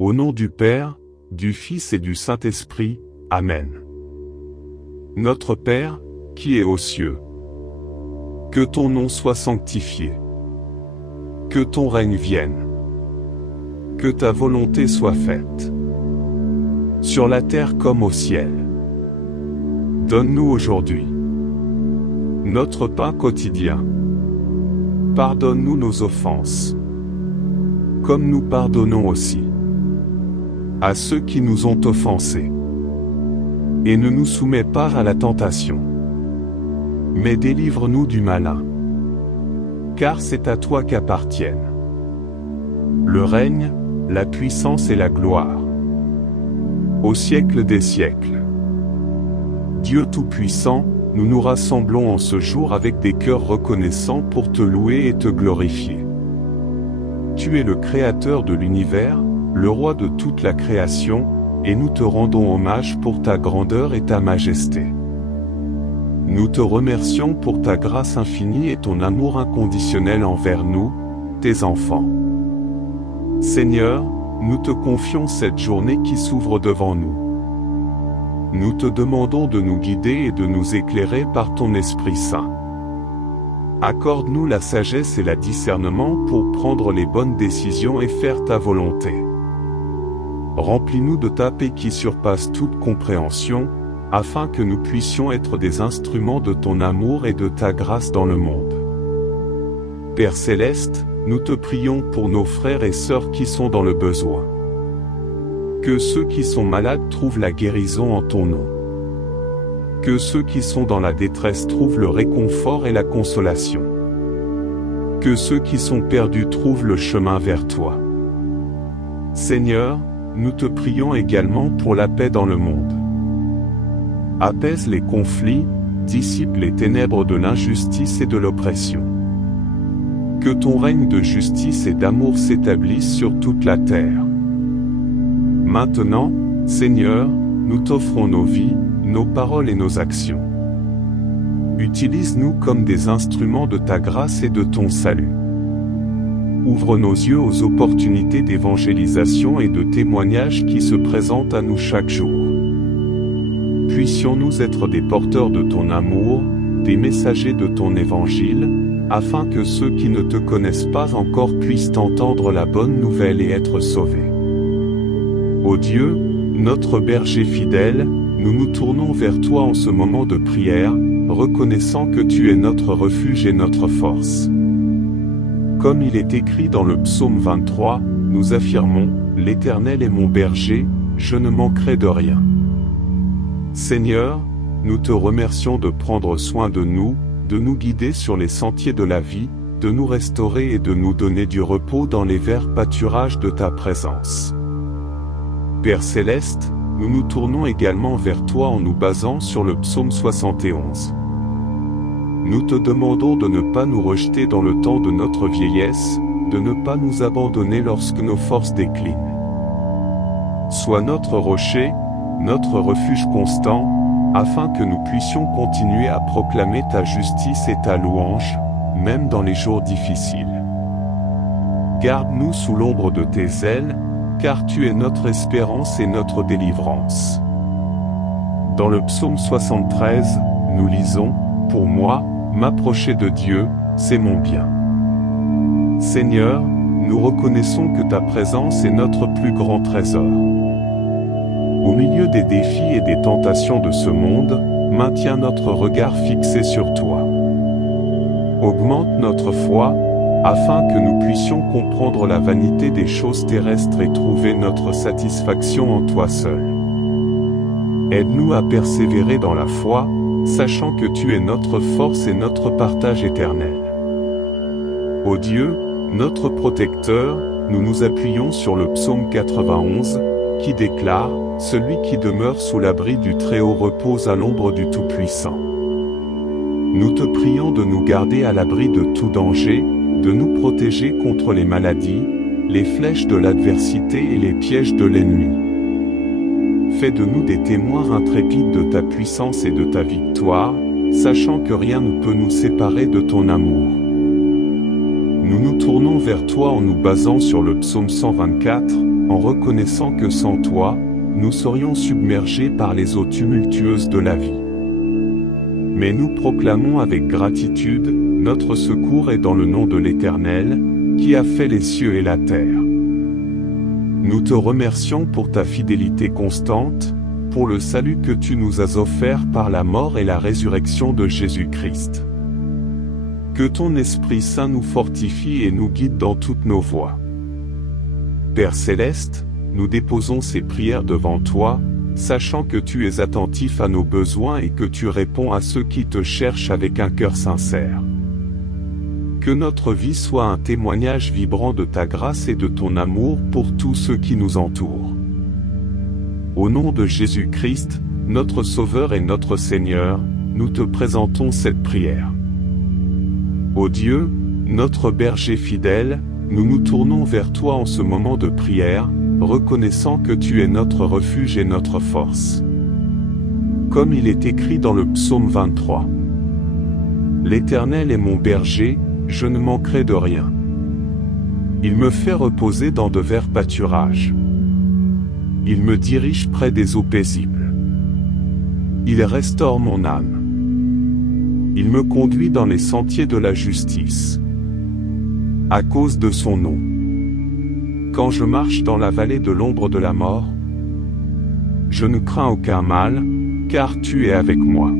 Au nom du Père, du Fils et du Saint-Esprit, Amen. Notre Père, qui es aux cieux, que ton nom soit sanctifié, que ton règne vienne, que ta volonté soit faite, sur la terre comme au ciel. Donne-nous aujourd'hui notre pain quotidien. Pardonne-nous nos offenses, comme nous pardonnons aussi à ceux qui nous ont offensés. Et ne nous soumets pas à la tentation, mais délivre-nous du malin. Car c'est à toi qu'appartiennent le règne, la puissance et la gloire, au siècle des siècles. Dieu Tout-Puissant, nous nous rassemblons en ce jour avec des cœurs reconnaissants pour te louer et te glorifier. Tu es le Créateur de l'univers, le Roi de toute la création, et nous te rendons hommage pour ta grandeur et ta majesté. Nous te remercions pour ta grâce infinie et ton amour inconditionnel envers nous, tes enfants. Seigneur, nous te confions cette journée qui s'ouvre devant nous. Nous te demandons de nous guider et de nous éclairer par ton Esprit Saint. Accorde-nous la sagesse et le discernement pour prendre les bonnes décisions et faire ta volonté. Remplis-nous de ta paix qui surpasse toute compréhension, afin que nous puissions être des instruments de ton amour et de ta grâce dans le monde. Père Céleste, nous te prions pour nos frères et sœurs qui sont dans le besoin. Que ceux qui sont malades trouvent la guérison en ton nom. Que ceux qui sont dans la détresse trouvent le réconfort et la consolation. Que ceux qui sont perdus trouvent le chemin vers toi. Seigneur, nous te prions également pour la paix dans le monde. Apaise les conflits, dissipe les ténèbres de l'injustice et de l'oppression. Que ton règne de justice et d'amour s'établisse sur toute la terre. Maintenant, Seigneur, nous t'offrons nos vies, nos paroles et nos actions. Utilise-nous comme des instruments de ta grâce et de ton salut. Ouvre nos yeux aux opportunités d'évangélisation et de témoignage qui se présentent à nous chaque jour. Puissions-nous être des porteurs de ton amour, des messagers de ton évangile, afin que ceux qui ne te connaissent pas encore puissent entendre la bonne nouvelle et être sauvés. Ô Dieu, notre berger fidèle, nous nous tournons vers toi en ce moment de prière, reconnaissant que tu es notre refuge et notre force. Comme il est écrit dans le psaume 23, nous affirmons, « L'Éternel est mon berger, je ne manquerai de rien. » Seigneur, nous te remercions de prendre soin de nous guider sur les sentiers de la vie, de nous restaurer et de nous donner du repos dans les verts pâturages de ta présence. Père Céleste, nous nous tournons également vers toi en nous basant sur le psaume 71. Nous te demandons de ne pas nous rejeter dans le temps de notre vieillesse, de ne pas nous abandonner lorsque nos forces déclinent. Sois notre rocher, notre refuge constant, afin que nous puissions continuer à proclamer ta justice et ta louange, même dans les jours difficiles. Garde-nous sous l'ombre de tes ailes, car tu es notre espérance et notre délivrance. Dans le psaume 73, nous lisons, « Pour moi, m'approcher de Dieu, c'est mon bien. » Seigneur, nous reconnaissons que ta présence est notre plus grand trésor. Au milieu des défis et des tentations de ce monde, maintiens notre regard fixé sur toi. Augmente notre foi, afin que nous puissions comprendre la vanité des choses terrestres et trouver notre satisfaction en toi seul. Aide-nous à persévérer dans la foi, sachant que tu es notre force et notre partage éternel. Ô Dieu, notre protecteur, nous nous appuyons sur le psaume 91, qui déclare « Celui qui demeure sous l'abri du Très-Haut repose à l'ombre du Tout-Puissant. » Nous te prions de nous garder à l'abri de tout danger, de nous protéger contre les maladies, les flèches de l'adversité et les pièges de l'ennemi. Fais de nous des témoins intrépides de ta puissance et de ta victoire, sachant que rien ne peut nous séparer de ton amour. Nous nous tournons vers toi en nous basant sur le psaume 124, en reconnaissant que sans toi, nous serions submergés par les eaux tumultueuses de la vie. Mais nous proclamons avec gratitude, notre secours est dans le nom de l'Éternel, qui a fait les cieux et la terre. Nous te remercions pour ta fidélité constante, pour le salut que tu nous as offert par la mort et la résurrection de Jésus-Christ. Que ton Esprit Saint nous fortifie et nous guide dans toutes nos voies. Père Céleste, nous déposons ces prières devant toi, sachant que tu es attentif à nos besoins et que tu réponds à ceux qui te cherchent avec un cœur sincère. Que notre vie soit un témoignage vibrant de ta grâce et de ton amour pour tous ceux qui nous entourent. Au nom de Jésus-Christ, notre Sauveur et notre Seigneur, nous te présentons cette prière. Ô Dieu, notre berger fidèle, nous nous tournons vers toi en ce moment de prière, reconnaissant que tu es notre refuge et notre force. Comme il est écrit dans le psaume 23. L'Éternel est mon berger, je ne manquerai de rien. Il me fait reposer dans de verts pâturages. Il me dirige près des eaux paisibles. Il restaure mon âme. Il me conduit dans les sentiers de la justice. À cause de son nom. Quand je marche dans la vallée de l'ombre de la mort, je ne crains aucun mal, car tu es avec moi.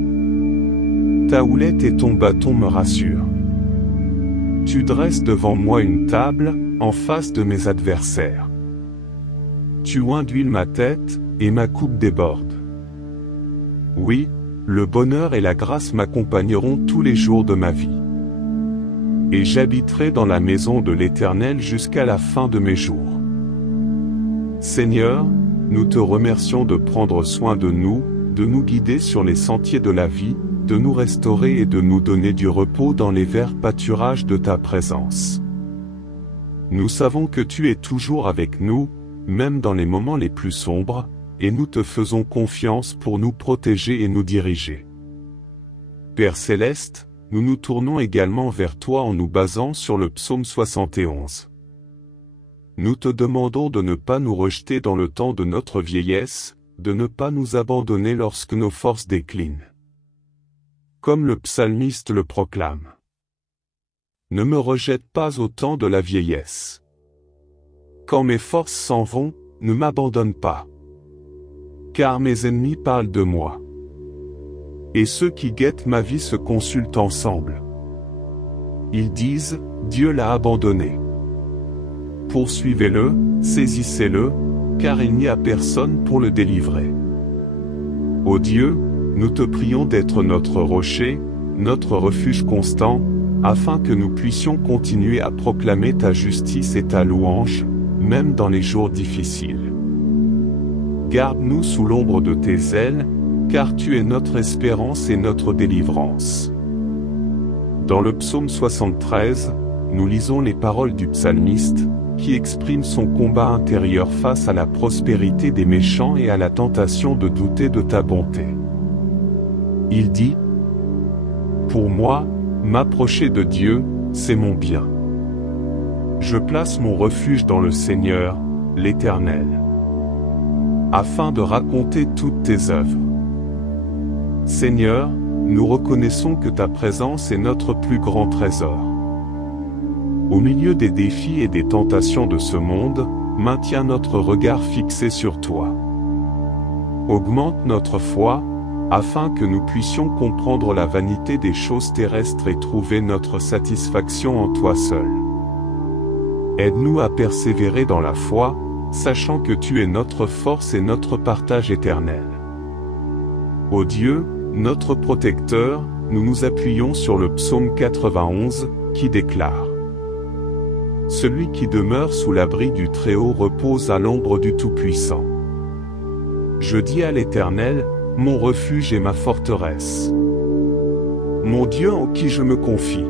Ta houlette et ton bâton me rassurent. Tu dresses devant moi une table, en face de mes adversaires. Tu oins d'huile ma tête, et ma coupe déborde. Oui, le bonheur et la grâce m'accompagneront tous les jours de ma vie. Et j'habiterai dans la maison de l'Éternel jusqu'à la fin de mes jours. Seigneur, nous te remercions de prendre soin de nous guider sur les sentiers de la vie, de nous restaurer et de nous donner du repos dans les verts pâturages de ta présence. Nous savons que tu es toujours avec nous, même dans les moments les plus sombres, et nous te faisons confiance pour nous protéger et nous diriger. Père Céleste, nous nous tournons également vers toi en nous basant sur le psaume 71. Nous te demandons de ne pas nous rejeter dans le temps de notre vieillesse, de ne pas nous abandonner lorsque nos forces déclinent. Comme le psalmiste le proclame. Ne me rejette pas au temps de la vieillesse. Quand mes forces s'en vont, ne m'abandonne pas. Car mes ennemis parlent de moi. Et ceux qui guettent ma vie se consultent ensemble. Ils disent, Dieu l'a abandonné. Poursuivez-le, saisissez-le, car il n'y a personne pour le délivrer. Ô Dieu, nous te prions d'être notre rocher, notre refuge constant, afin que nous puissions continuer à proclamer ta justice et ta louange, même dans les jours difficiles. Garde-nous sous l'ombre de tes ailes, car tu es notre espérance et notre délivrance. Dans le psaume 73, nous lisons les paroles du psalmiste, qui exprime son combat intérieur face à la prospérité des méchants et à la tentation de douter de ta bonté. Il dit : Pour moi, m'approcher de Dieu, c'est mon bien. Je place mon refuge dans le Seigneur, l'Éternel, afin de raconter toutes tes œuvres. Seigneur, nous reconnaissons que ta présence est notre plus grand trésor. Au milieu des défis et des tentations de ce monde, maintiens notre regard fixé sur toi. Augmente notre foi, afin que nous puissions comprendre la vanité des choses terrestres et trouver notre satisfaction en toi seul. Aide-nous à persévérer dans la foi, sachant que tu es notre force et notre partage éternel. Ô Dieu, notre protecteur, nous nous appuyons sur le psaume 91, qui déclare : Celui qui demeure sous l'abri du Très-Haut repose à l'ombre du Tout-Puissant. Je dis à l'Éternel, mon refuge et ma forteresse. Mon Dieu en qui je me confie.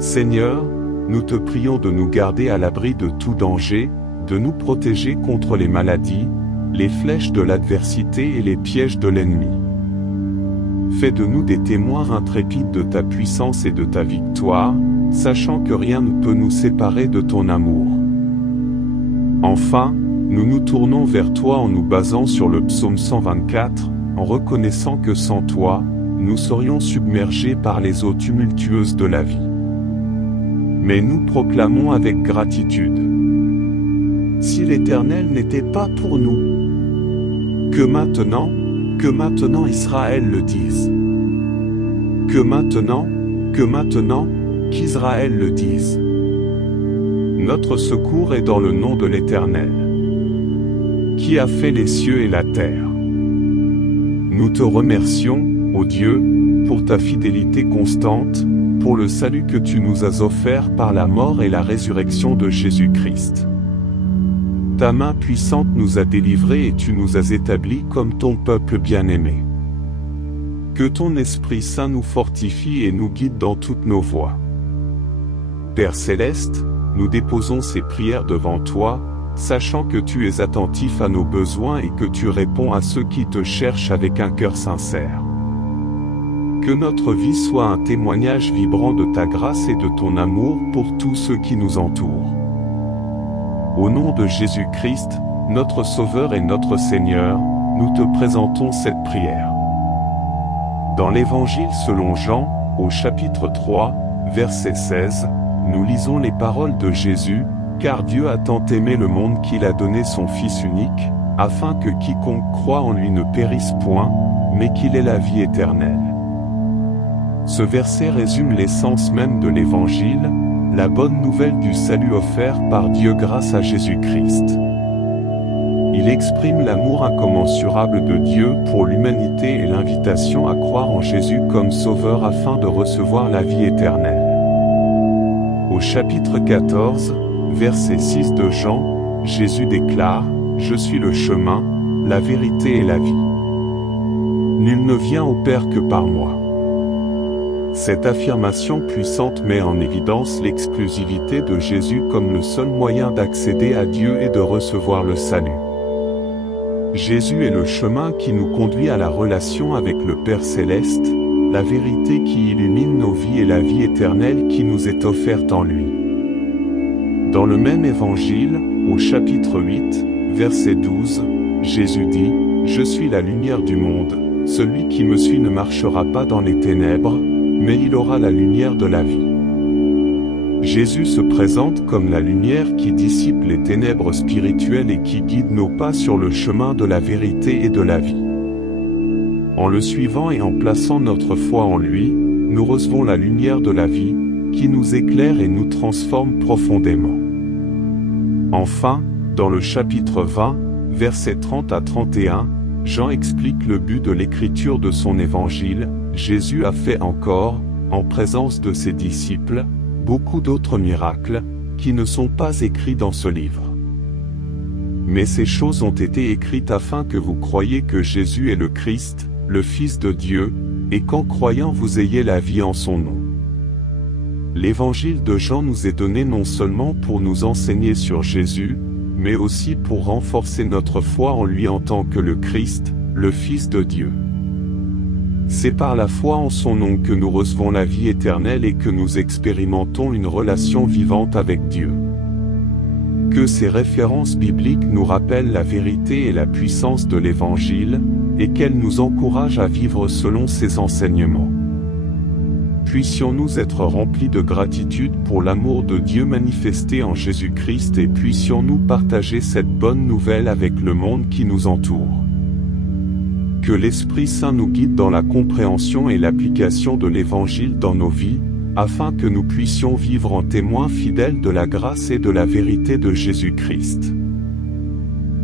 Seigneur, nous te prions de nous garder à l'abri de tout danger, de nous protéger contre les maladies, les flèches de l'adversité et les pièges de l'ennemi. Fais de nous des témoins intrépides de ta puissance et de ta victoire, sachant que rien ne peut nous séparer de ton amour. Enfin, nous nous tournons vers toi en nous basant sur le psaume 124, en reconnaissant que sans toi, nous serions submergés par les eaux tumultueuses de la vie. Mais nous proclamons avec gratitude. Si l'Éternel n'était pas pour nous, que maintenant Israël le dise. Que maintenant, qu'Israël le dise. Notre secours est dans le nom de l'Éternel, qui a fait les cieux et la terre. Nous te remercions, ô Dieu, pour ta fidélité constante, pour le salut que tu nous as offert par la mort et la résurrection de Jésus-Christ. Ta main puissante nous a délivrés et tu nous as établis comme ton peuple bien-aimé. Que ton Esprit Saint nous fortifie et nous guide dans toutes nos voies. Père Céleste, nous déposons ces prières devant toi, sachant que tu es attentif à nos besoins et que tu réponds à ceux qui te cherchent avec un cœur sincère. Que notre vie soit un témoignage vibrant de ta grâce et de ton amour pour tous ceux qui nous entourent. Au nom de Jésus-Christ, notre Sauveur et notre Seigneur, nous te présentons cette prière. Dans l'Évangile selon Jean, au chapitre 3, verset 16, nous lisons les paroles de Jésus, « Car Dieu a tant aimé le monde qu'il a donné son Fils unique, afin que quiconque croit en lui ne périsse point, mais qu'il ait la vie éternelle. » Ce verset résume l'essence même de l'Évangile, la bonne nouvelle du salut offert par Dieu grâce à Jésus-Christ. Il exprime l'amour incommensurable de Dieu pour l'humanité et l'invitation à croire en Jésus comme Sauveur afin de recevoir la vie éternelle. Au chapitre 14, verset 6 de Jean, Jésus déclare « Je suis le chemin, la vérité et la vie. Nul ne vient au Père que par moi. » Cette affirmation puissante met en évidence l'exclusivité de Jésus comme le seul moyen d'accéder à Dieu et de recevoir le salut. Jésus est le chemin qui nous conduit à la relation avec le Père Céleste, la vérité qui illumine nos vies et la vie éternelle qui nous est offerte en lui. Dans le même évangile, au chapitre 8, verset 12, Jésus dit « Je suis la lumière du monde, celui qui me suit ne marchera pas dans les ténèbres, mais il aura la lumière de la vie. » Jésus se présente comme la lumière qui dissipe les ténèbres spirituelles et qui guide nos pas sur le chemin de la vérité et de la vie. En le suivant et en plaçant notre foi en lui, nous recevons la lumière de la vie, qui nous éclaire et nous transforme profondément. Enfin, dans le chapitre 20, versets 30 à 31, Jean explique le but de l'écriture de son évangile. Jésus a fait encore, en présence de ses disciples, beaucoup d'autres miracles, qui ne sont pas écrits dans ce livre. Mais ces choses ont été écrites afin que vous croyiez que Jésus est le Christ, le Fils de Dieu, et qu'en croyant vous ayez la vie en son nom. L'évangile de Jean nous est donné non seulement pour nous enseigner sur Jésus, mais aussi pour renforcer notre foi en lui en tant que le Christ, le Fils de Dieu. C'est par la foi en son nom que nous recevons la vie éternelle et que nous expérimentons une relation vivante avec Dieu. Que ces références bibliques nous rappellent la vérité et la puissance de l'Évangile, et qu'elles nous encouragent à vivre selon ses enseignements. Puissions-nous être remplis de gratitude pour l'amour de Dieu manifesté en Jésus-Christ et puissions-nous partager cette bonne nouvelle avec le monde qui nous entoure. Que l'Esprit Saint nous guide dans la compréhension et l'application de l'Évangile dans nos vies, afin que nous puissions vivre en témoins fidèles de la grâce et de la vérité de Jésus-Christ.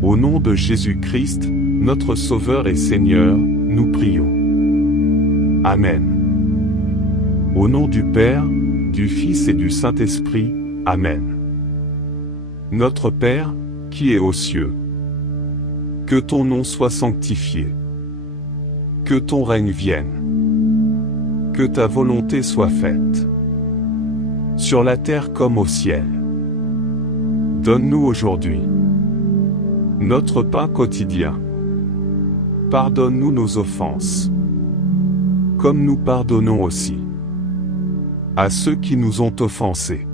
Au nom de Jésus-Christ, notre Sauveur et Seigneur, nous prions. Amen. Au nom du Père, du Fils et du Saint-Esprit, Amen. Notre Père, qui es aux cieux, que ton nom soit sanctifié. Que ton règne vienne. Que ta volonté soit faite. Sur la terre comme au ciel. Donne-nous aujourd'hui notre pain quotidien. Pardonne-nous nos offenses, comme nous pardonnons aussi à ceux qui nous ont offensés.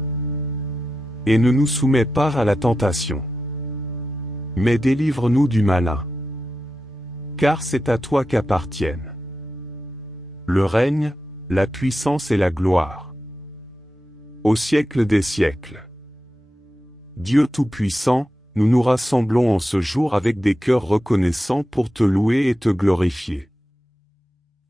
Et ne nous soumets pas à la tentation, Mais délivre-nous du malin. Car c'est à toi qu'appartiennent le règne, la puissance et la gloire, au siècle des siècles. Dieu Tout-Puissant, nous nous rassemblons en ce jour avec des cœurs reconnaissants pour te louer et te glorifier.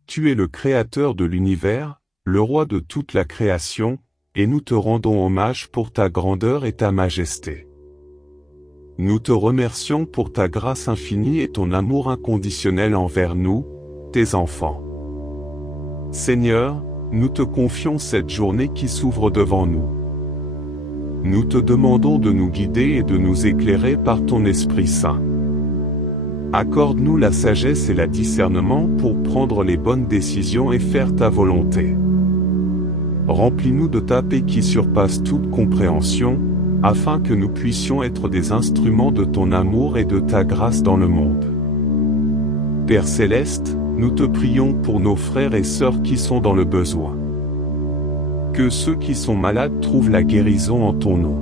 Tu es le Créateur de l'univers, le Roi de toute la création, et nous te rendons hommage pour ta grandeur et ta majesté. Nous te remercions pour ta grâce infinie et ton amour inconditionnel envers nous, tes enfants. Seigneur, nous te confions cette journée qui s'ouvre devant nous. Nous te demandons de nous guider et de nous éclairer par ton Esprit Saint. Accorde-nous la sagesse et le discernement pour prendre les bonnes décisions et faire ta volonté. Remplis-nous de ta paix qui surpasse toute compréhension, afin que nous puissions être des instruments de ton amour et de ta grâce dans le monde. Père Céleste, nous te prions pour nos frères et sœurs qui sont dans le besoin. Que ceux qui sont malades trouvent la guérison en ton nom.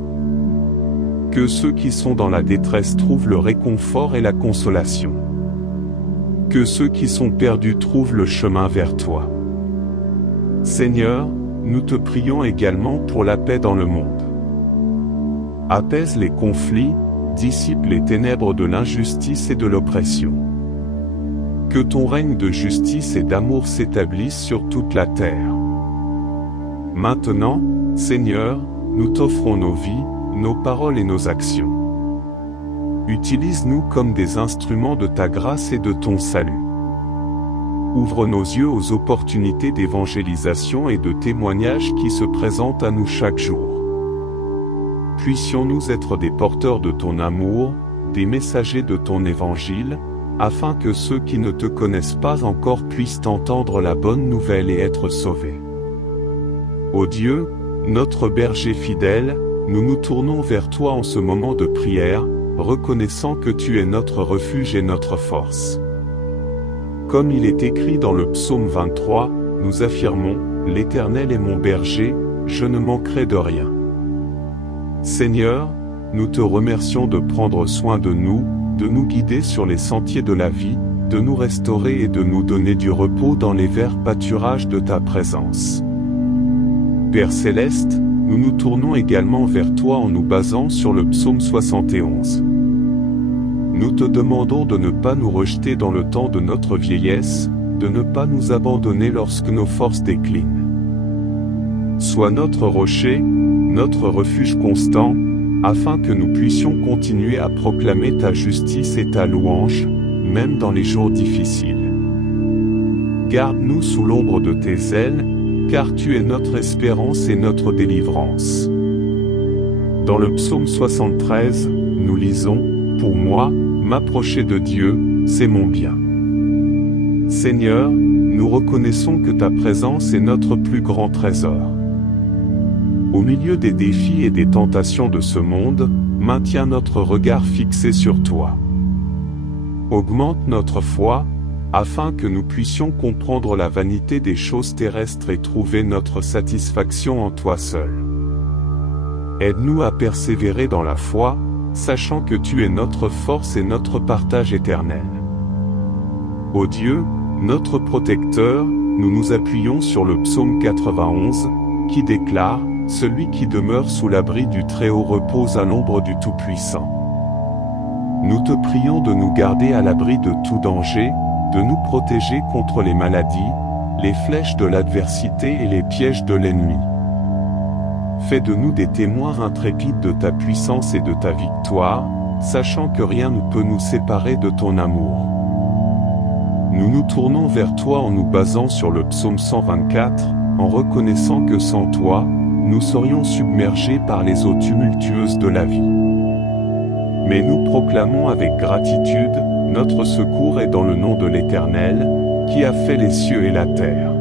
Que ceux qui sont dans la détresse trouvent le réconfort et la consolation. Que ceux qui sont perdus trouvent le chemin vers toi. Seigneur, nous te prions également pour la paix dans le monde. Apaise les conflits, dissipe les ténèbres de l'injustice et de l'oppression. Que ton règne de justice et d'amour s'établisse sur toute la terre. Maintenant, Seigneur, nous t'offrons nos vies, nos paroles et nos actions. Utilise-nous comme des instruments de ta grâce et de ton salut. Ouvre nos yeux aux opportunités d'évangélisation et de témoignage qui se présentent à nous chaque jour. Puissions-nous être des porteurs de ton amour, des messagers de ton évangile, afin que ceux qui ne te connaissent pas encore puissent entendre la bonne nouvelle et être sauvés. Ô Dieu, notre berger fidèle, nous nous tournons vers toi en ce moment de prière, reconnaissant que tu es notre refuge et notre force. Comme il est écrit dans le psaume 23, nous affirmons, « L'Éternel est mon berger, je ne manquerai de rien ». Seigneur, nous te remercions de prendre soin de nous guider sur les sentiers de la vie, de nous restaurer et de nous donner du repos dans les verts pâturages de ta présence. Père Céleste, nous nous tournons également vers toi en nous basant sur le psaume 71. Nous te demandons de ne pas nous rejeter dans le temps de notre vieillesse, de ne pas nous abandonner lorsque nos forces déclinent. Sois notre rocher, notre refuge constant, afin que nous puissions continuer à proclamer ta justice et ta louange, même dans les jours difficiles. Garde-nous sous l'ombre de tes ailes, car tu es notre espérance et notre délivrance. Dans le psaume 73, nous lisons, « Pour moi, m'approcher de Dieu, c'est mon bien. » Seigneur, nous reconnaissons que ta présence est notre plus grand trésor. Au milieu des défis et des tentations de ce monde, maintiens notre regard fixé sur toi. Augmente notre foi, afin que nous puissions comprendre la vanité des choses terrestres et trouver notre satisfaction en toi seul. Aide-nous à persévérer dans la foi, sachant que tu es notre force et notre partage éternel. Ô Dieu, notre protecteur, nous nous appuyons sur le psaume 91, qui déclare, « Celui qui demeure sous l'abri du Très-Haut repose à l'ombre du Tout-Puissant. » Nous te prions de nous garder à l'abri de tout danger, de nous protéger contre les maladies, les flèches de l'adversité et les pièges de l'ennemi. Fais de nous des témoins intrépides de ta puissance et de ta victoire, sachant que rien ne peut nous séparer de ton amour. Nous nous tournons vers toi en nous basant sur le psaume 124, en reconnaissant que sans toi, nous serions submergés par les eaux tumultueuses de la vie. Mais nous proclamons avec gratitude, notre secours est dans le nom de l'Éternel, qui a fait les cieux et la terre.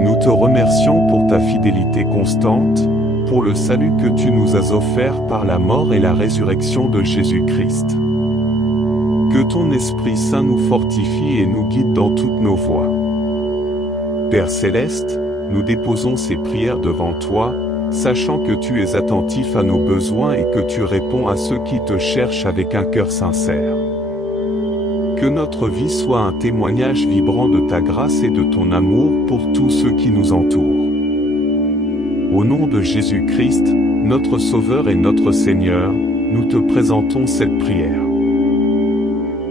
Nous te remercions pour ta fidélité constante, pour le salut que tu nous as offert par la mort et la résurrection de Jésus-Christ. Que ton Esprit Saint nous fortifie et nous guide dans toutes nos voies. Père Céleste, nous déposons ces prières devant toi, sachant que tu es attentif à nos besoins et que tu réponds à ceux qui te cherchent avec un cœur sincère. Que notre vie soit un témoignage vibrant de ta grâce et de ton amour pour tous ceux qui nous entourent. Au nom de Jésus-Christ, notre Sauveur et notre Seigneur, nous te présentons cette prière.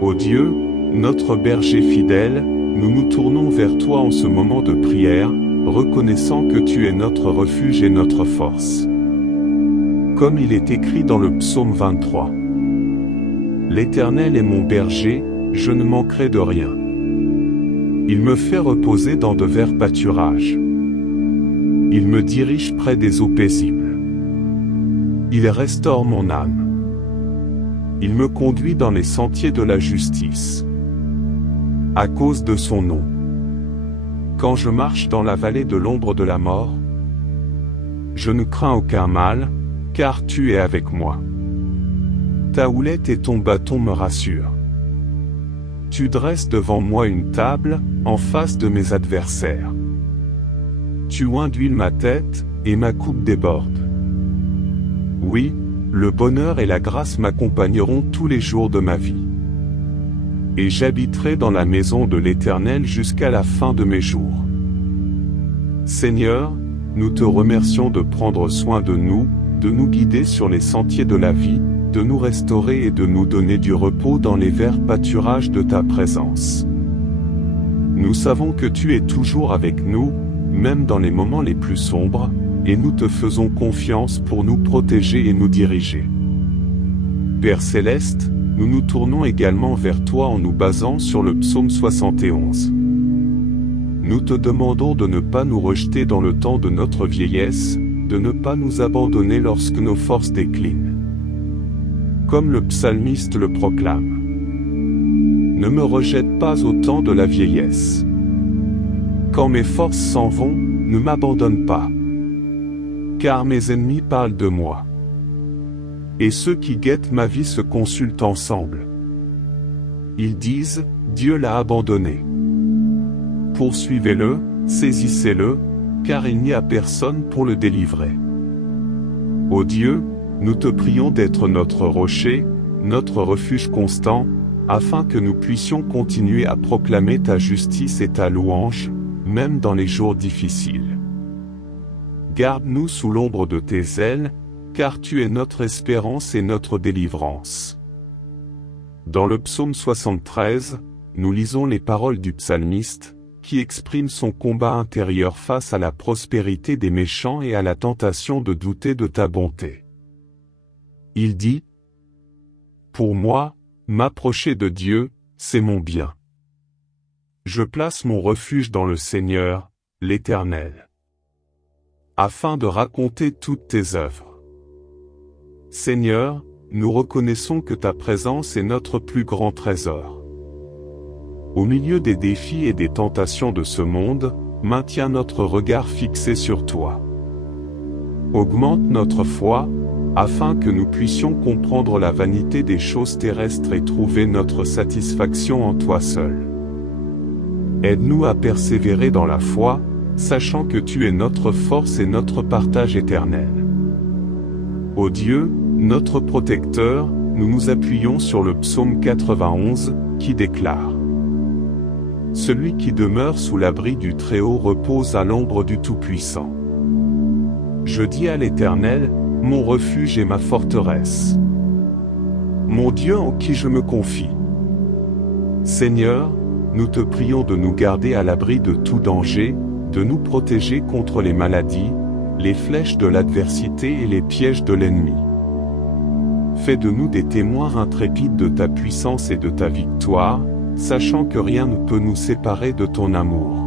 Ô Dieu, notre berger fidèle, nous nous tournons vers toi en ce moment de prière, reconnaissant que tu es notre refuge et notre force. Comme il est écrit dans le psaume 23. L'Éternel est mon berger, je ne manquerai de rien. Il me fait reposer dans de verts pâturages. Il me dirige près des eaux paisibles. Il restaure mon âme. Il me conduit dans les sentiers de la justice. À cause de son nom. Quand je marche dans la vallée de l'ombre de la mort, je ne crains aucun mal, car tu es avec moi. Ta houlette et ton bâton me rassurent. Tu dresses devant moi une table, en face de mes adversaires. Tu oins d'huile ma tête, et ma coupe déborde. Oui, le bonheur et la grâce m'accompagneront tous les jours de ma vie. Et j'habiterai dans la maison de l'Éternel jusqu'à la fin de mes jours. Seigneur, nous te remercions de prendre soin de nous guider sur les sentiers de la vie, de nous restaurer et de nous donner du repos dans les verts pâturages de ta présence. Nous savons que tu es toujours avec nous, même dans les moments les plus sombres, et nous te faisons confiance pour nous protéger et nous diriger. Père céleste, nous nous tournons également vers toi en nous basant sur le psaume 71. Nous te demandons de ne pas nous rejeter dans le temps de notre vieillesse, de ne pas nous abandonner lorsque nos forces déclinent. Comme le psalmiste le proclame. Ne me rejette pas au temps de la vieillesse. Quand mes forces s'en vont, ne m'abandonne pas. Car mes ennemis parlent de moi. Et ceux qui guettent ma vie se consultent ensemble. Ils disent, Dieu l'a abandonné. Poursuivez-le, saisissez-le, car il n'y a personne pour le délivrer. Ô Dieu, nous te prions d'être notre rocher, notre refuge constant, afin que nous puissions continuer à proclamer ta justice et ta louange, même dans les jours difficiles. Garde-nous sous l'ombre de tes ailes, car tu es notre espérance et notre délivrance. Dans le psaume 73, nous lisons les paroles du psalmiste, qui exprime son combat intérieur face à la prospérité des méchants et à la tentation de douter de ta bonté. Il dit : Pour moi, m'approcher de Dieu, c'est mon bien. Je place mon refuge dans le Seigneur, l'Éternel, afin de raconter toutes tes œuvres. Seigneur, nous reconnaissons que ta présence est notre plus grand trésor. Au milieu des défis et des tentations de ce monde, maintiens notre regard fixé sur toi. Augmente notre foi, afin que nous puissions comprendre la vanité des choses terrestres et trouver notre satisfaction en toi seul. Aide-nous à persévérer dans la foi, sachant que tu es notre force et notre partage éternel. Ô Dieu, notre protecteur, nous nous appuyons sur le psaume 91, qui déclare : Celui qui demeure sous l'abri du Très-Haut repose à l'ombre du Tout-Puissant. Je dis à l'Éternel, mon refuge et ma forteresse. Mon Dieu en qui je me confie. Seigneur, nous te prions de nous garder à l'abri de tout danger, de nous protéger contre les maladies, les flèches de l'adversité et les pièges de l'ennemi. Fais de nous des témoins intrépides de ta puissance et de ta victoire, sachant que rien ne peut nous séparer de ton amour.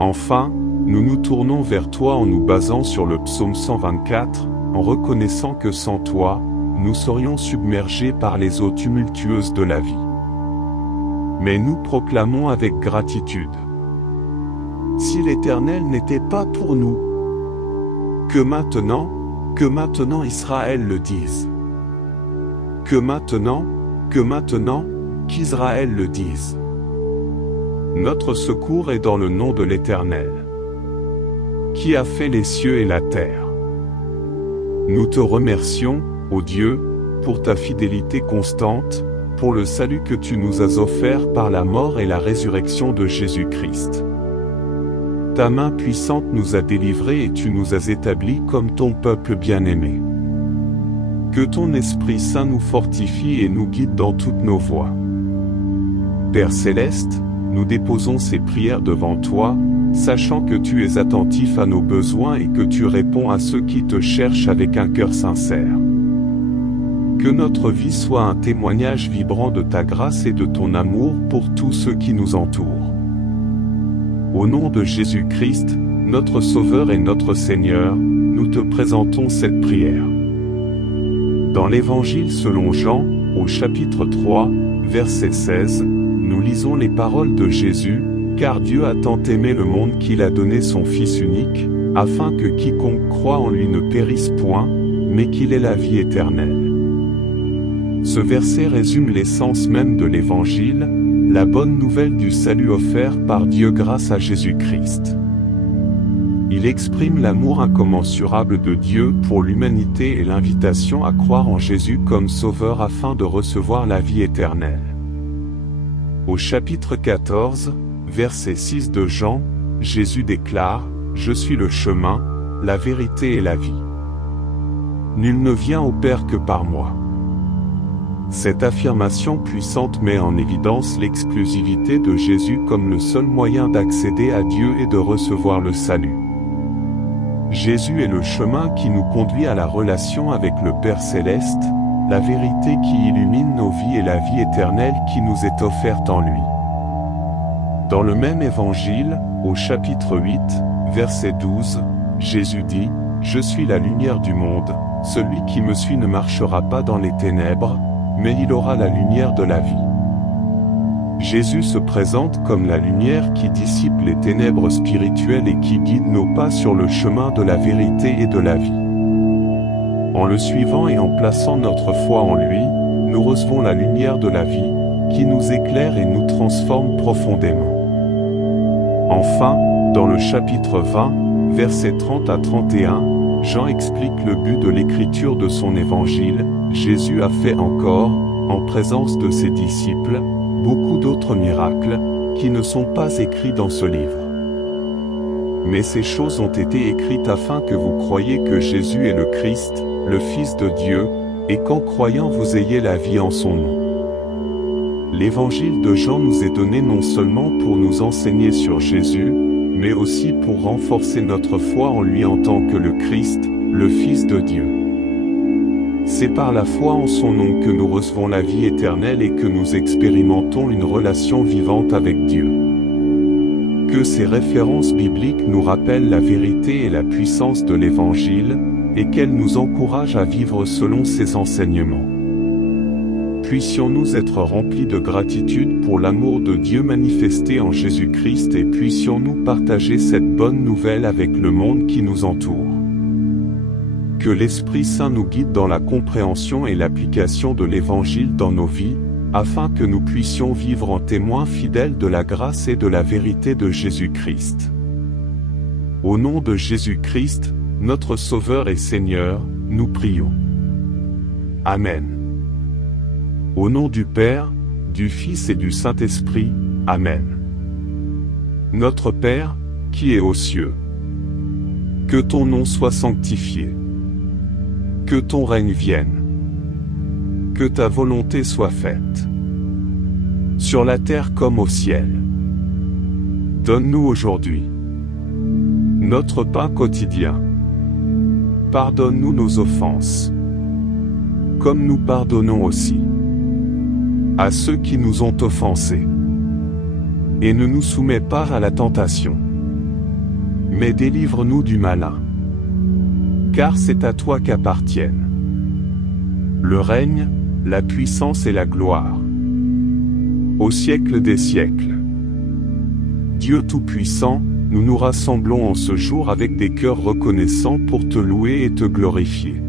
Enfin, nous nous tournons vers toi en nous basant sur le psaume 124, en reconnaissant que sans toi, nous serions submergés par les eaux tumultueuses de la vie. Mais nous proclamons avec gratitude. Si l'Éternel n'était pas pour nous, que maintenant Israël le dise. Que maintenant, qu'Israël le dise. Notre secours est dans le nom de l'Éternel, qui a fait les cieux et la terre. Nous te remercions, ô Dieu, pour ta fidélité constante, pour le salut que tu nous as offert par la mort et la résurrection de Jésus-Christ. Ta main puissante nous a délivrés et tu nous as établis comme ton peuple bien-aimé. Que ton Esprit Saint nous fortifie et nous guide dans toutes nos voies. Père Céleste, nous déposons ces prières devant toi, sachant que tu es attentif à nos besoins et que tu réponds à ceux qui te cherchent avec un cœur sincère. Que notre vie soit un témoignage vibrant de ta grâce et de ton amour pour tous ceux qui nous entourent. Au nom de Jésus-Christ, notre Sauveur et notre Seigneur, nous te présentons cette prière. Dans l'Évangile selon Jean, au chapitre 3, verset 16, nous lisons les paroles de Jésus, « Car Dieu a tant aimé le monde qu'il a donné son Fils unique, afin que quiconque croit en lui ne périsse point, mais qu'il ait la vie éternelle. » Ce verset résume l'essence même de l'Évangile, la bonne nouvelle du salut offert par Dieu grâce à Jésus-Christ. Il exprime l'amour incommensurable de Dieu pour l'humanité et l'invitation à croire en Jésus comme Sauveur afin de recevoir la vie éternelle. Au chapitre 14, verset 6 de Jean, Jésus déclare, « Je suis le chemin, la vérité et la vie. Nul ne vient au Père que par moi. » Cette affirmation puissante met en évidence l'exclusivité de Jésus comme le seul moyen d'accéder à Dieu et de recevoir le salut. Jésus est le chemin qui nous conduit à la relation avec le Père Céleste, la vérité qui illumine nos vies et la vie éternelle qui nous est offerte en lui. Dans le même évangile, au chapitre 8, verset 12, Jésus dit, « Je suis la lumière du monde, celui qui me suit ne marchera pas dans les ténèbres, mais il aura la lumière de la vie. » Jésus se présente comme la lumière qui dissipe les ténèbres spirituelles et qui guide nos pas sur le chemin de la vérité et de la vie. En le suivant et en plaçant notre foi en lui, nous recevons la lumière de la vie, qui nous éclaire et nous transforme profondément. Enfin, dans le chapitre 20, versets 30 à 31, Jean explique le but de l'écriture de son évangile. Jésus a fait encore, en présence de ses disciples, beaucoup d'autres miracles, qui ne sont pas écrits dans ce livre. Mais ces choses ont été écrites afin que vous croyiez que Jésus est le Christ, le Fils de Dieu, et qu'en croyant vous ayez la vie en son nom. L'évangile de Jean nous est donné non seulement pour nous enseigner sur Jésus, mais aussi pour renforcer notre foi en lui en tant que le Christ, le Fils de Dieu. C'est par la foi en son nom que nous recevons la vie éternelle et que nous expérimentons une relation vivante avec Dieu. Que ces références bibliques nous rappellent la vérité et la puissance de l'Évangile, et qu'elles nous encouragent à vivre selon ses enseignements. Puissions-nous être remplis de gratitude pour l'amour de Dieu manifesté en Jésus-Christ et puissions-nous partager cette bonne nouvelle avec le monde qui nous entoure. Que l'Esprit Saint nous guide dans la compréhension et l'application de l'Évangile dans nos vies, afin que nous puissions vivre en témoins fidèles de la grâce et de la vérité de Jésus-Christ. Au nom de Jésus-Christ, notre Sauveur et Seigneur, nous prions. Amen. Au nom du Père, du Fils et du Saint-Esprit, Amen. Notre Père, qui es aux cieux, que ton nom soit sanctifié. Que ton règne vienne. Que ta volonté soit faite. Sur la terre comme au ciel. Donne-nous aujourd'hui notre pain quotidien. Pardonne-nous nos offenses, comme nous pardonnons aussi à ceux qui nous ont offensés. Et ne nous soumets pas à la tentation, mais délivre-nous du malin. Car c'est à toi qu'appartiennent le règne, la puissance et la gloire, au siècle des siècles. Dieu Tout-Puissant, nous nous rassemblons en ce jour avec des cœurs reconnaissants pour te louer et te glorifier.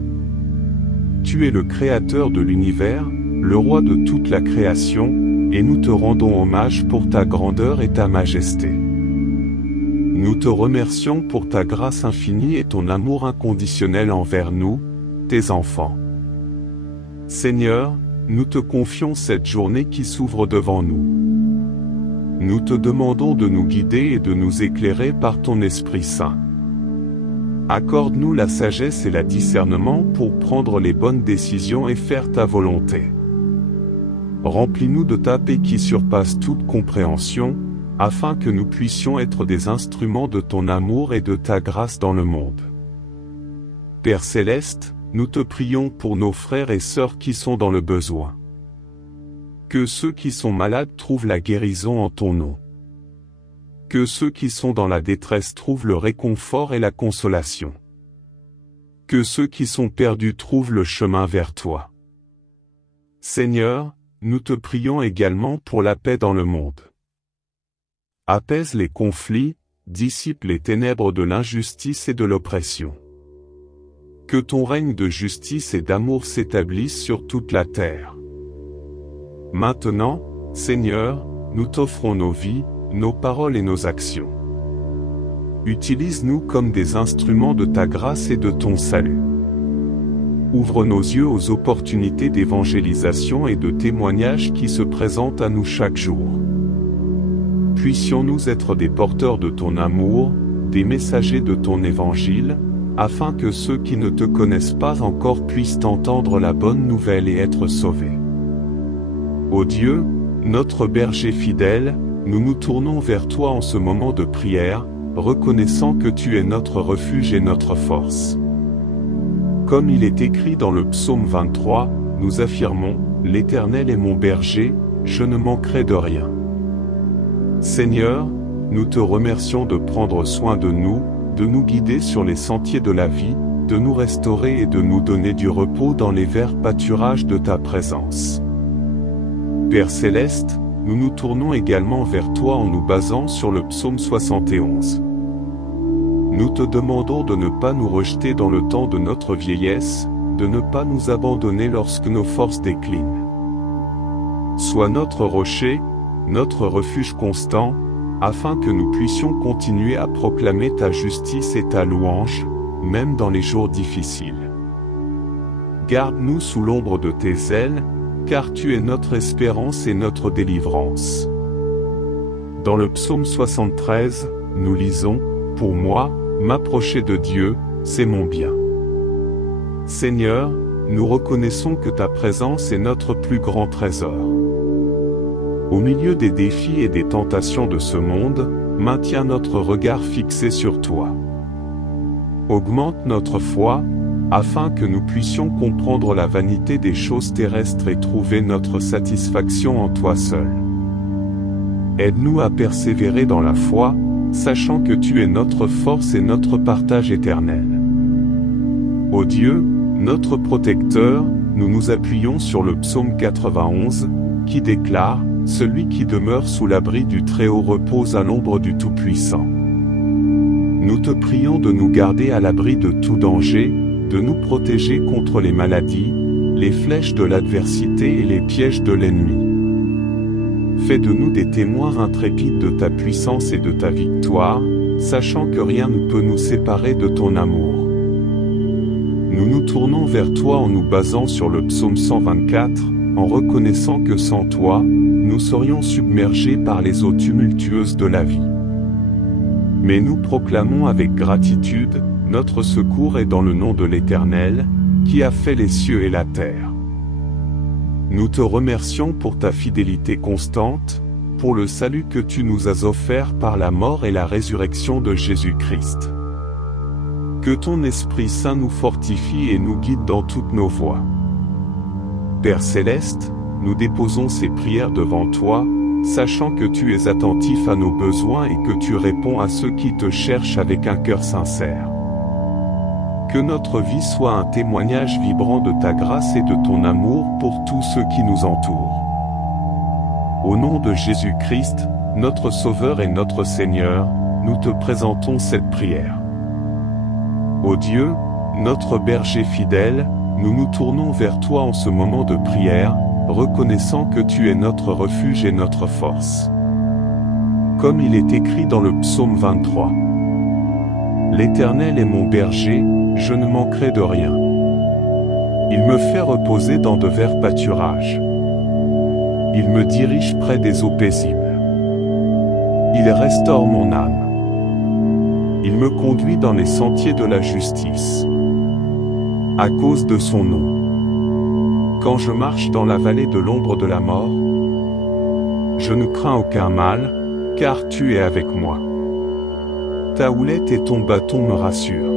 Tu es le Créateur de l'univers, le Roi de toute la création, et nous te rendons hommage pour ta grandeur et ta majesté. Nous te remercions pour ta grâce infinie et ton amour inconditionnel envers nous, tes enfants. Seigneur, nous te confions cette journée qui s'ouvre devant nous. Nous te demandons de nous guider et de nous éclairer par ton Esprit Saint. Accorde-nous la sagesse et le discernement pour prendre les bonnes décisions et faire ta volonté. Remplis-nous de ta paix qui surpasse toute compréhension, afin que nous puissions être des instruments de ton amour et de ta grâce dans le monde. Père Céleste, nous te prions pour nos frères et sœurs qui sont dans le besoin. Que ceux qui sont malades trouvent la guérison en ton nom. Que ceux qui sont dans la détresse trouvent le réconfort et la consolation. Que ceux qui sont perdus trouvent le chemin vers toi. Seigneur, nous te prions également pour la paix dans le monde. Apaise les conflits, dissipe les ténèbres de l'injustice et de l'oppression. Que ton règne de justice et d'amour s'établisse sur toute la terre. Maintenant, Seigneur, nous t'offrons nos vies, nos paroles et nos actions. Utilise-nous comme des instruments de ta grâce et de ton salut. Ouvre nos yeux aux opportunités d'évangélisation et de témoignage qui se présentent à nous chaque jour. Puissions-nous être des porteurs de ton amour, des messagers de ton évangile, afin que ceux qui ne te connaissent pas encore puissent entendre la bonne nouvelle et être sauvés. Ô Dieu, notre berger fidèle, nous nous tournons vers toi en ce moment de prière, reconnaissant que tu es notre refuge et notre force. Comme il est écrit dans le psaume 23, nous affirmons, « L'Éternel est mon berger, je ne manquerai de rien ». Seigneur, nous te remercions de prendre soin de nous guider sur les sentiers de la vie, de nous restaurer et de nous donner du repos dans les verts pâturages de ta présence. Père Céleste, nous nous tournons également vers toi en nous basant sur le psaume 71. Nous te demandons de ne pas nous rejeter dans le temps de notre vieillesse, de ne pas nous abandonner lorsque nos forces déclinent. Sois notre rocher, notre refuge constant, afin que nous puissions continuer à proclamer ta justice et ta louange, même dans les jours difficiles. Garde-nous sous l'ombre de tes ailes, car tu es notre espérance et notre délivrance. Dans le psaume 73, nous lisons, « Pour moi, m'approcher de Dieu, c'est mon bien. » Seigneur, nous reconnaissons que ta présence est notre plus grand trésor. Au milieu des défis et des tentations de ce monde, maintiens notre regard fixé sur toi. Augmente notre foi, afin que nous puissions comprendre la vanité des choses terrestres et trouver notre satisfaction en toi seul. Aide-nous à persévérer dans la foi, sachant que tu es notre force et notre partage éternel. Ô Dieu, notre protecteur, nous nous appuyons sur le psaume 91, qui déclare, « Celui qui demeure sous l'abri du Très-Haut repose à l'ombre du Tout-Puissant. » Nous te prions de nous garder à l'abri de tout danger, de nous protéger contre les maladies, les flèches de l'adversité et les pièges de l'ennemi. Fais de nous des témoins intrépides de ta puissance et de ta victoire, sachant que rien ne peut nous séparer de ton amour. Nous nous tournons vers toi en nous basant sur le psaume 124, en reconnaissant que sans toi, nous serions submergés par les eaux tumultueuses de la vie. Mais nous proclamons avec gratitude, notre secours est dans le nom de l'Éternel, qui a fait les cieux et la terre. Nous te remercions pour ta fidélité constante, pour le salut que tu nous as offert par la mort et la résurrection de Jésus-Christ. Que ton Esprit Saint nous fortifie et nous guide dans toutes nos voies. Père Céleste, nous déposons ces prières devant toi, sachant que tu es attentif à nos besoins et que tu réponds à ceux qui te cherchent avec un cœur sincère. Que notre vie soit un témoignage vibrant de ta grâce et de ton amour pour tous ceux qui nous entourent. Au nom de Jésus-Christ, notre Sauveur et notre Seigneur, nous te présentons cette prière. Ô Dieu, notre berger fidèle, nous nous tournons vers toi en ce moment de prière, reconnaissant que tu es notre refuge et notre force. Comme il est écrit dans le psaume 23. L'Éternel est mon berger, je ne manquerai de rien. Il me fait reposer dans de verts pâturages. Il me dirige près des eaux paisibles. Il restaure mon âme. Il me conduit dans les sentiers de la justice. À cause de son nom. Quand je marche dans la vallée de l'ombre de la mort, je ne crains aucun mal, car tu es avec moi. Ta houlette et ton bâton me rassurent.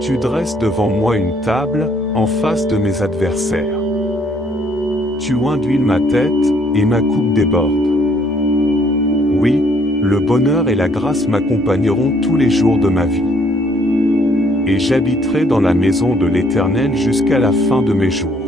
Tu dresses devant moi une table, en face de mes adversaires. Tu induis ma tête, et ma coupe déborde. Oui, le bonheur et la grâce m'accompagneront tous les jours de ma vie. Et j'habiterai dans la maison de l'Éternel jusqu'à la fin de mes jours.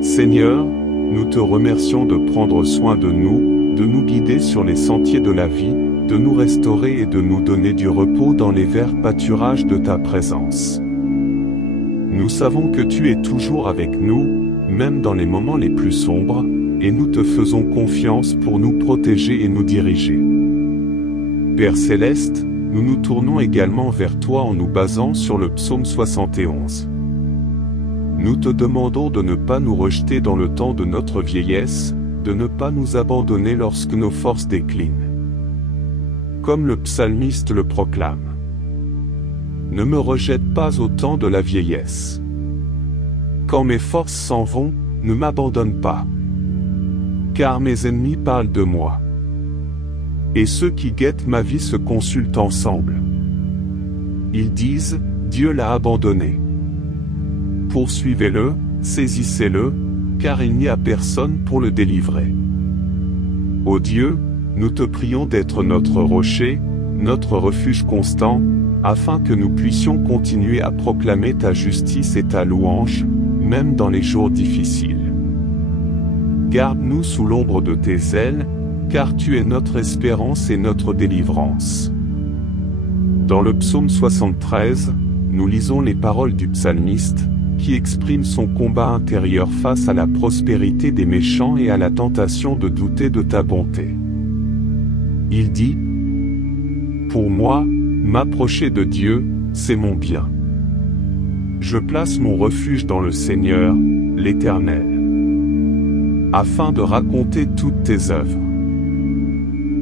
Seigneur, nous te remercions de prendre soin de nous guider sur les sentiers de la vie, de nous restaurer et de nous donner du repos dans les verts pâturages de ta présence. Nous savons que tu es toujours avec nous, même dans les moments les plus sombres, et nous te faisons confiance pour nous protéger et nous diriger. Père Céleste, nous nous tournons également vers toi en nous basant sur le psaume 71. Nous te demandons de ne pas nous rejeter dans le temps de notre vieillesse, de ne pas nous abandonner lorsque nos forces déclinent. Comme le psalmiste le proclame. Ne me rejette pas au temps de la vieillesse. Quand mes forces s'en vont, ne m'abandonne pas. Car mes ennemis parlent de moi. Et ceux qui guettent ma vie se consultent ensemble. Ils disent, Dieu l'a abandonné. Poursuivez-le, saisissez-le, car il n'y a personne pour le délivrer. Ô Dieu, nous te prions d'être notre rocher, notre refuge constant, afin que nous puissions continuer à proclamer ta justice et ta louange, même dans les jours difficiles. Garde-nous sous l'ombre de tes ailes, car tu es notre espérance et notre délivrance. Dans le psaume 73, nous lisons les paroles du psalmiste, qui exprime son combat intérieur face à la prospérité des méchants et à la tentation de douter de ta bonté. Il dit, « Pour moi, m'approcher de Dieu, c'est mon bien. Je place mon refuge dans le Seigneur, l'Éternel, afin de raconter toutes tes œuvres.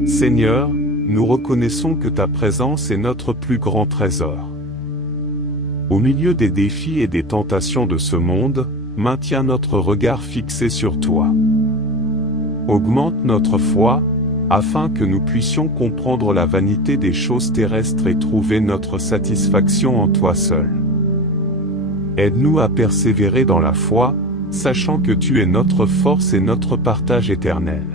Seigneur, nous reconnaissons que ta présence est notre plus grand trésor. Au milieu des défis et des tentations de ce monde, maintiens notre regard fixé sur toi. Augmente notre foi, afin que nous puissions comprendre la vanité des choses terrestres et trouver notre satisfaction en toi seul. Aide-nous à persévérer dans la foi, sachant que tu es notre force et notre partage éternel.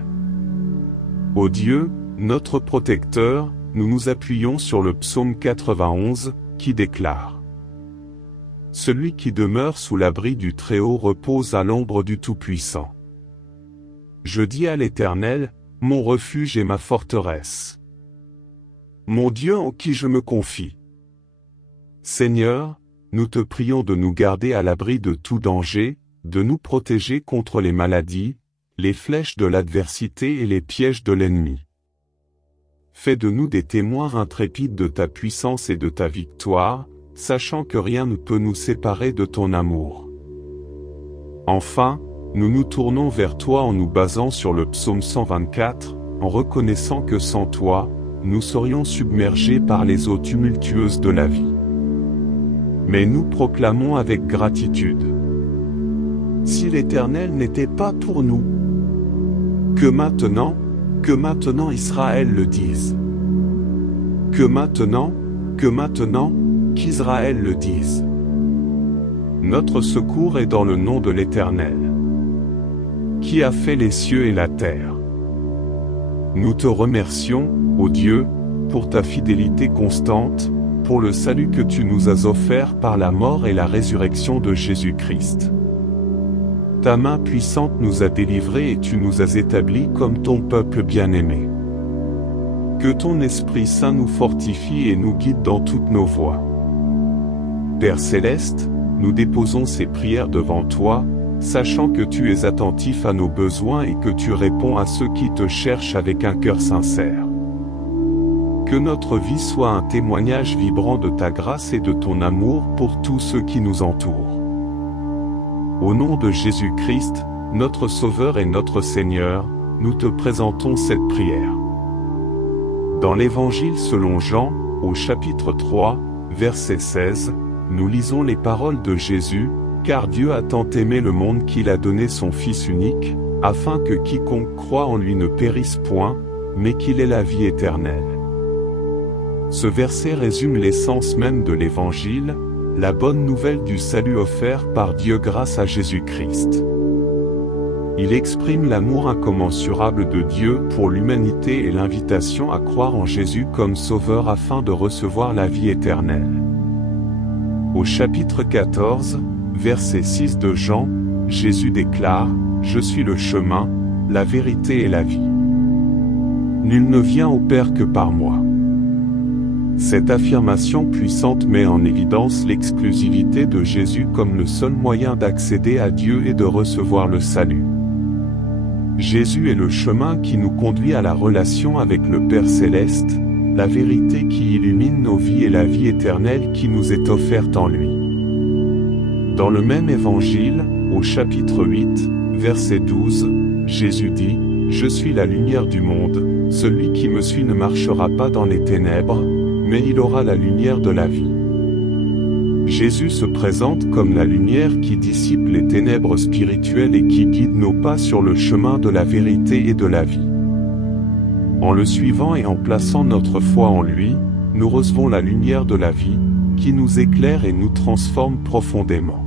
Ô Dieu, notre protecteur, nous nous appuyons sur le psaume 91, qui déclare : Celui qui demeure sous l'abri du Très-Haut repose à l'ombre du Tout-Puissant. Je dis à l'Éternel, mon refuge et ma forteresse. Mon Dieu en qui je me confie. Seigneur, nous te prions de nous garder à l'abri de tout danger, de nous protéger contre les maladies, les flèches de l'adversité et les pièges de l'ennemi. Fais de nous des témoins intrépides de ta puissance et de ta victoire, sachant que rien ne peut nous séparer de ton amour. Enfin, nous nous tournons vers toi en nous basant sur le psaume 124, en reconnaissant que sans toi, nous serions submergés par les eaux tumultueuses de la vie. Mais nous proclamons avec gratitude. Si l'Éternel n'était pas pour nous, que maintenant Israël le dise. Que maintenant, qu'Israël le dise. Notre secours est dans le nom de l'Éternel, qui a fait les cieux et la terre. Nous te remercions, ô Dieu, pour ta fidélité constante, pour le salut que tu nous as offert par la mort et la résurrection de Jésus-Christ. Ta main puissante nous a délivrés et tu nous as établis comme ton peuple bien-aimé. Que ton Esprit Saint nous fortifie et nous guide dans toutes nos voies. Père Céleste, nous déposons ces prières devant toi, sachant que tu es attentif à nos besoins et que tu réponds à ceux qui te cherchent avec un cœur sincère. Que notre vie soit un témoignage vibrant de ta grâce et de ton amour pour tous ceux qui nous entourent. Au nom de Jésus-Christ, notre Sauveur et notre Seigneur, nous te présentons cette prière. Dans l'Évangile selon Jean, au chapitre 3, verset 16, nous lisons les paroles de Jésus, « Car Dieu a tant aimé le monde qu'il a donné son Fils unique, afin que quiconque croit en lui ne périsse point, mais qu'il ait la vie éternelle. » Ce verset résume l'essence même de l'Évangile, la bonne nouvelle du salut offert par Dieu grâce à Jésus-Christ. Il exprime l'amour incommensurable de Dieu pour l'humanité et l'invitation à croire en Jésus comme Sauveur afin de recevoir la vie éternelle. Au chapitre 14, verset 6 de Jean, Jésus déclare « Je suis le chemin, la vérité et la vie. Nul ne vient au Père que par moi. » Cette affirmation puissante met en évidence l'exclusivité de Jésus comme le seul moyen d'accéder à Dieu et de recevoir le salut. Jésus est le chemin qui nous conduit à la relation avec le Père Céleste, la vérité qui illumine nos vies et la vie éternelle qui nous est offerte en lui. Dans le même évangile, au chapitre 8, verset 12, Jésus dit « Je suis la lumière du monde, celui qui me suit ne marchera pas dans les ténèbres, mais il aura la lumière de la vie. » Jésus se présente comme la lumière qui dissipe les ténèbres spirituelles et qui guide nos pas sur le chemin de la vérité et de la vie. En le suivant et en plaçant notre foi en lui, nous recevons la lumière de la vie, qui nous éclaire et nous transforme profondément.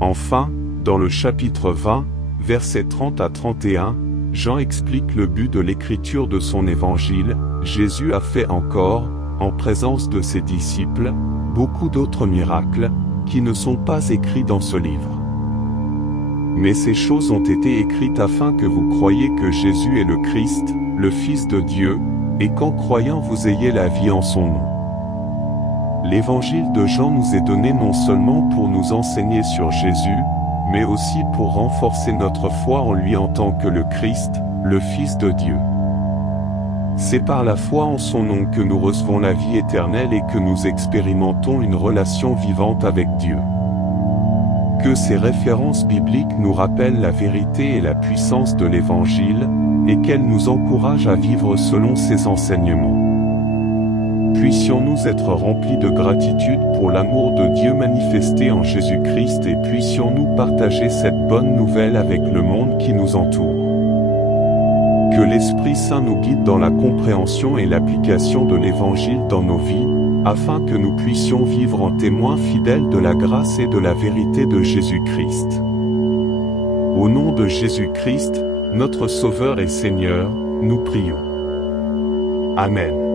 Enfin, dans le chapitre 20, versets 30 à 31, Jean explique le but de l'écriture de son évangile. Jésus a fait encore, en présence de ses disciples, beaucoup d'autres miracles, qui ne sont pas écrits dans ce livre. Mais ces choses ont été écrites afin que vous croyiez que Jésus est le Christ, le Fils de Dieu, et qu'en croyant vous ayez la vie en son nom. L'évangile de Jean nous est donné non seulement pour nous enseigner sur Jésus, mais aussi pour renforcer notre foi en lui en tant que le Christ, le Fils de Dieu. C'est par la foi en son nom que nous recevons la vie éternelle et que nous expérimentons une relation vivante avec Dieu. Que ces références bibliques nous rappellent la vérité et la puissance de l'Évangile, et qu'elles nous encouragent à vivre selon ses enseignements. Puissions-nous être remplis de gratitude pour l'amour de Dieu manifesté en Jésus-Christ et puissions-nous partager cette bonne nouvelle avec le monde qui nous entoure. Que l'Esprit Saint nous guide dans la compréhension et l'application de l'Évangile dans nos vies, afin que nous puissions vivre en témoins fidèles de la grâce et de la vérité de Jésus-Christ. Au nom de Jésus-Christ, notre Sauveur et Seigneur, nous prions. Amen.